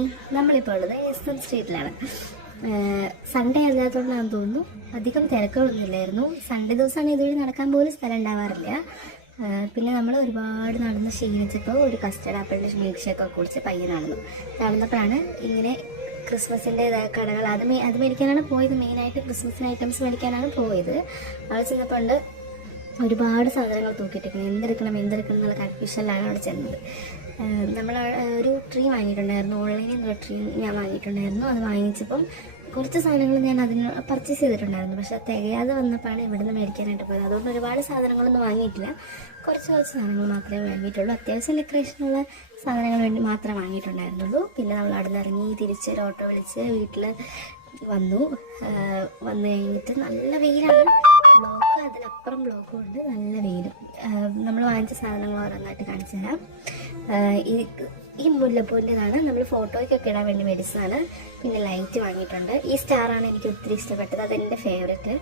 Hi, നമ്മളിപ്പോൾ ഉള്ളത് SM സ്ട്രീറ്റിലാണ്. Sunday അല്ലാത്തതുകൊണ്ടാണെന്ന് തോന്നുന്നു അധികം തിരക്കുകളൊന്നുമില്ലായിരുന്നു. സൺഡേ ദിവസമാണ് ഇതുവഴി നടക്കാൻ പോലും സ്ഥലം ഉണ്ടാവാറില്ല. പിന്നെ നമ്മൾ ഒരുപാട് നടന്ന് ക്ഷീണിച്ചപ്പോൾ ഒരു കസ്റ്റർഡ് ആപ്പിളിൻ്റെ മിൽക്ക് ഷേക്കൊക്കെ കുടിച്ച് പയ്യെ നടന്നപ്പോഴാണ് ഇങ്ങനെ ക്രിസ്മസിൻ്റെ കടകൾ അത് മേടിക്കാനാണ് പോയത്. മെയിനായിട്ട് ക്രിസ്മസിന് ഐറ്റംസ് മേടിക്കാനാണ് പോയത്. അവിടെ ചെന്നപ്പോൾ ഒരുപാട് സാധനങ്ങൾ തൂക്കിയിട്ടിരിക്കുന്നത്. എന്തെടുക്കണം എന്നുള്ള കൺഫ്യൂഷനിലാണ് അവിടെ ചെന്നത്. നമ്മൾ ഒരു ട്രീ വാങ്ങിയിട്ടുണ്ടായിരുന്നു, ഓൺലൈനിൽ നിന്ന് ട്രീ ഞാൻ വാങ്ങിയിട്ടുണ്ടായിരുന്നു. അത് വാങ്ങിച്ചപ്പം കുറച്ച് സാധനങ്ങൾ ഞാൻ അതിന് പർച്ചേസ് ചെയ്തിട്ടുണ്ടായിരുന്നു. പക്ഷെ തികയാതെ വന്നപ്പോഴാണ് ഇവിടുന്ന് മേടിക്കാനായിട്ട് പോയത്. അതുകൊണ്ട് ഒരുപാട് സാധനങ്ങളൊന്നും വാങ്ങിയിട്ടില്ല, കുറച്ച് സാധനങ്ങൾ മാത്രമേ വാങ്ങിയിട്ടുള്ളൂ. അത്യാവശ്യം ഡെക്കറേഷനുള്ള സാധനങ്ങൾ വേണ്ടി മാത്രമേ വാങ്ങിയിട്ടുണ്ടായിരുന്നുള്ളൂ. പിന്നെ നമ്മൾ അവിടെ നിന്ന് ഇറങ്ങി തിരിച്ച് ഒരു ഓട്ടോ വിളിച്ച് വീട്ടിൽ വന്നു കഴിഞ്ഞിട്ട് നല്ല വെയിലാണ്, ബ്ലോക്ക് അതിനപ്പുറം ബ്ലോക്കും ഉണ്ട്, നല്ല വെയിലും. നമ്മൾ വാങ്ങിച്ച സാധനങ്ങൾ ഓരോന്നായിട്ട് കാണിച്ചു തരാം. ഈ മുല്ലപ്പൂവിൻ്റെതാണ്, നമ്മൾ ഫോട്ടോയ്ക്കൊക്കെ ഇടാൻ വേണ്ടി മേടിച്ചതാണ്. പിന്നെ ലൈറ്റ് വാങ്ങിയിട്ടുണ്ട്. ഈ സ്റ്റാറാണ് എനിക്ക് ഒത്തിരി ഇഷ്ടപ്പെട്ടത്, അതെൻ്റെ ഫേവറേറ്റ്.